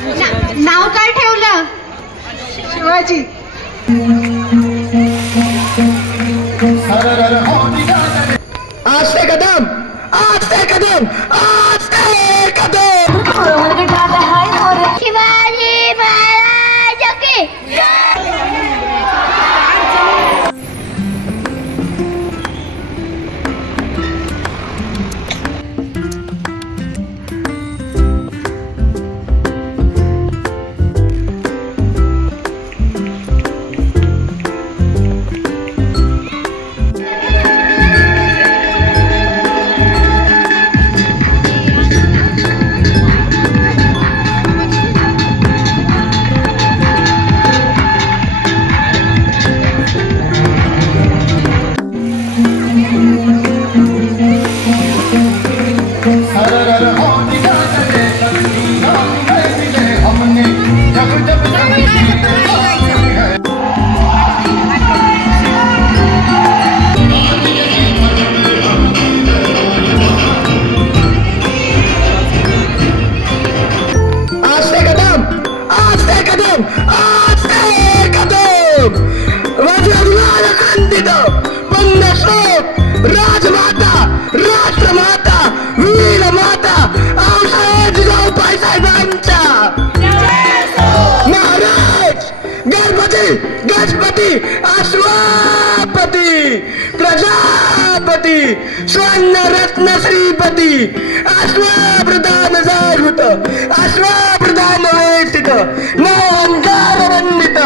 नाव काय ठेवलं? शिवाजी. आस्ते कदम, आस्ते कदम, आस्ते कदम. शिवाजी महाराज की राजमाता, राष्ट्रमाता, वीरमाता औषध जिजाऊबाई साहेबांच्या महाराज गणपती, गणपती, अश्वपती, प्रजापती, स्वर्णरत्न श्रीपती, अश्वप्रधान जागृत, अश्वप्रधान वेष्टित, नवंकार वंदित,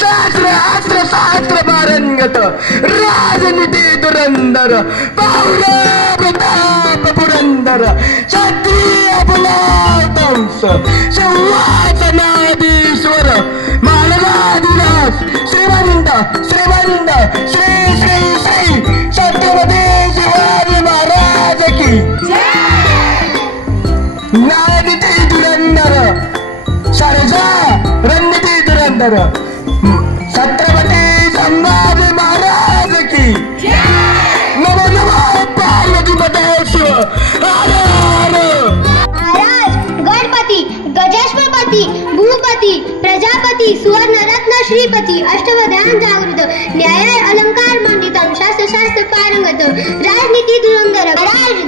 शास्त्र अस्त्र शास्त्र पारंगत, राजनीती धुरंधर, पौर प्रताप पुरंदर, क्षत्रिय बलावंश, सिंहासनाधीश्वर, मानवाधिराज, श्रीमंत श्रीमंत श्री श्री श्री छत्रपती शिवाजी महाराज की न्यायनीती धुरंधर, सर्जा रणनीती धुरंधर, छत्रपती संभाजी महाराज की नमो नमो पार्वती पतेश्वर. महाराज गणपती, गजेश्वरपती, भूपती, प्रजापती, सुवर्णरत्न श्रीपती, अष्टवधान जागृत, न्याय अलंकार मंडित, शास्त्र पारंगत, राजनीती धुरंधर,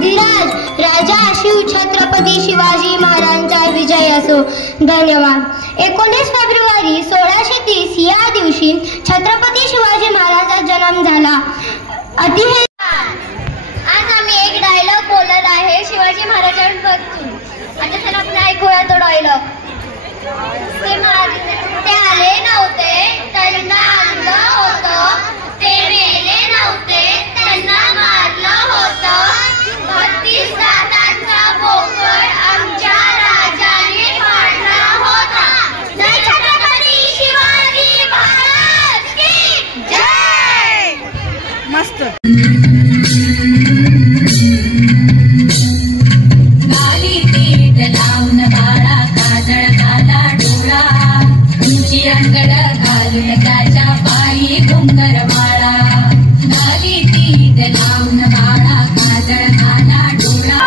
धीराज राजा शिव छत्रपती शिवाजी महाराजांचा विजय असो. धन्यवाद. 19 फेब्रुवारी 1630 या दिवशी छत्रपती शिवाजी महाराजांचा जन्म झाला. आज आम्ही एक डायलॉग बोलत आहे शिवाजी महाराजांबद्दल. आता चला आपण ऐकूया तो डायलॉग. ते आले नव्हते त्यांना आणलं होतं, ते मेले नव्हते त्यांना मारलं होतं, 32 दातांचा बोकड आमच्या राजाने पाडला होता. जय छत्रपती शिवाजी महाराज की जय. मस्त. गाली पीठ लावून बाळा, काजळ घाला डोळा, उंची अंगड घालून त्याच्या पायी घुंगर माळा. गाली पीठ लावून बाळा, काजळ घाला डोळा.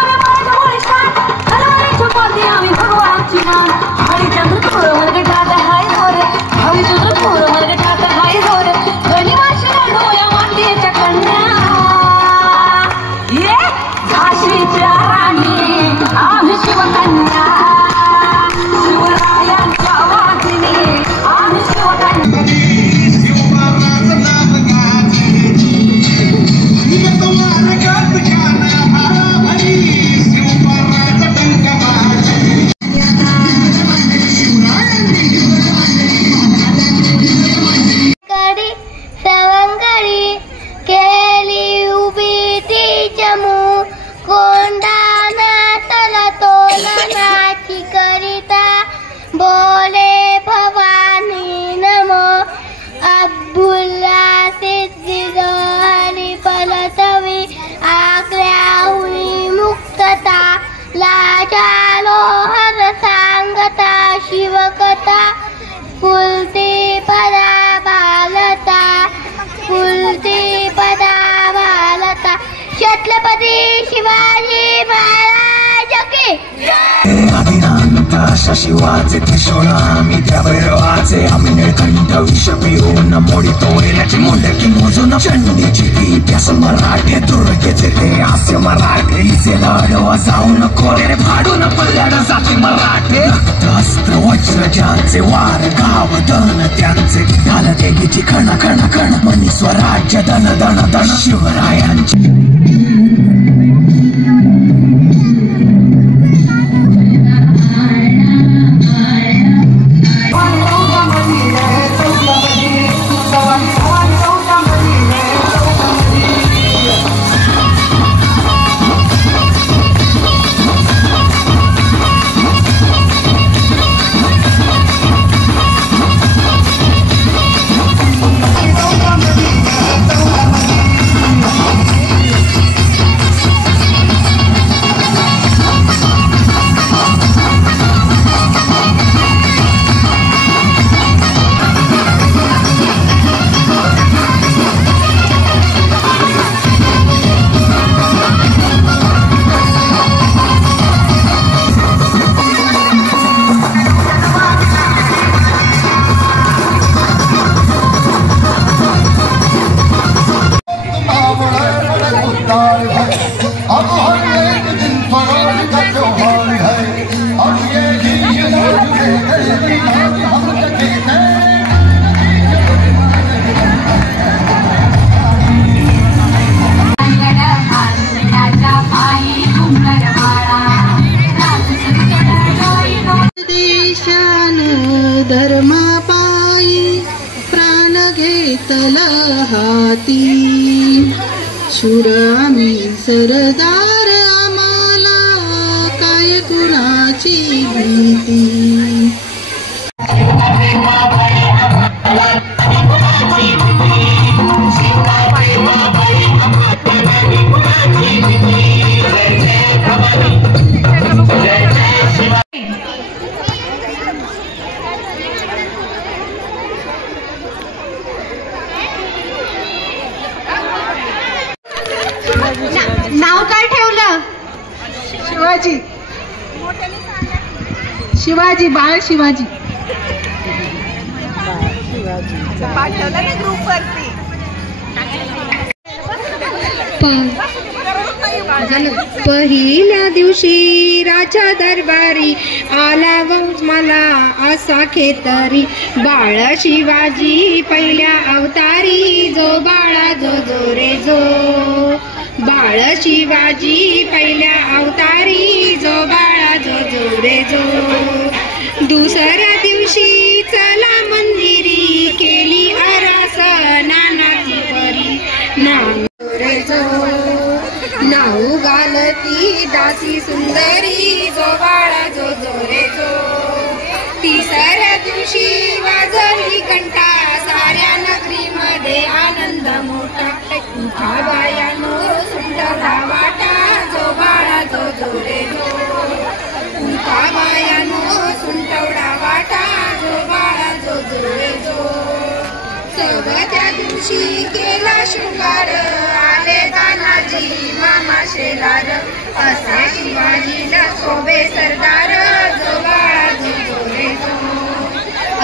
बोले भवानी नमो अब्दुल्ला सिद्धिदो हरि पलतवी आग्र्या हुई मुक्तता लाचालो हर सांगता शिवकथा फुलती पदा बालता फुलती पदा बालता छत्रपती शिवाजी महाराज की अशा शिवाचे त्रिशूळ आम्ही त्या भैरवाचे आम्ही निळकंठ विष पिऊन मोडितो वैराची मुंडकी मोजून चंडीची ती प्यास मराठे दुर्गेचे ते हास्य मराठे इचे लाडवा जाऊन कोरे फाडून पल्ल्याड जाते मराठे रक्त अस्त्र वज्र ज्यांचे वार गाव दन त्यांचे घाल देगीची खण खण खण मनी स्वराज्य दन दन दन शिवरायांची धर्मापायी प्राण घेतला हाती शूर आम्ही सरदार आम्हाला काय कुणाची भीती नाव काय ठेवलं? शिवाजी. शिवाजी बाळ शिवाजी. पाठवलं ना ग्रुप वरती. पहिल्या दिवशी राजा दरबारी आला वंश मला असा खेतरी बाळ शिवाजी पहिल्या अवतारी जो बाळा जो जो रे जो बाळ शिवाजी पहिल्या अवतारी जो बाळा जो जो रे जो दुसऱ्या दिवशी चला मंदिरी केली आरास नानाची परी नाव रे जो नाऊ घालती दासी सुंदरी जो बाळा जो जो रे जो तिसऱ्या दिवशी वाजली घंटा साऱ्या नगरीमध्ये आनंद मोठा उठा बायानो सुंदरा वाटा जो बाळा जो जो रे जो उठा बायानो सुंदरा वाटा जो बाळा जो जो रे जो चौथ्या दिवशी केला शृंगार आले तानाजी मामा शेलार असा शिवाजीला शोभे सरदार जो बाळा जो जो रे जो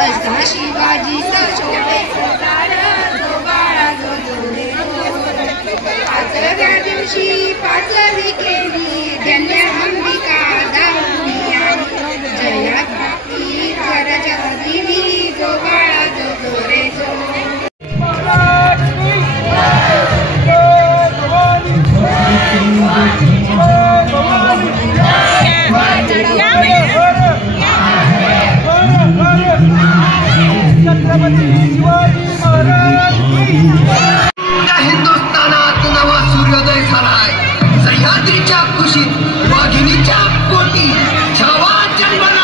असा शिवाजीला शोभे सरदार जो बाळा जो जो रे जो पाचव्या दिवशी पाचवी केली धन्य अंबिका गाऊनी आली जया भक्ती राजा दिली जो बाळा जो जो रे जो हिंदुस्थानात नवा सूर्योदय झालाय सह्याद्रीच्या कुशीत वाघिणीच्या पोटी छावा जन्मला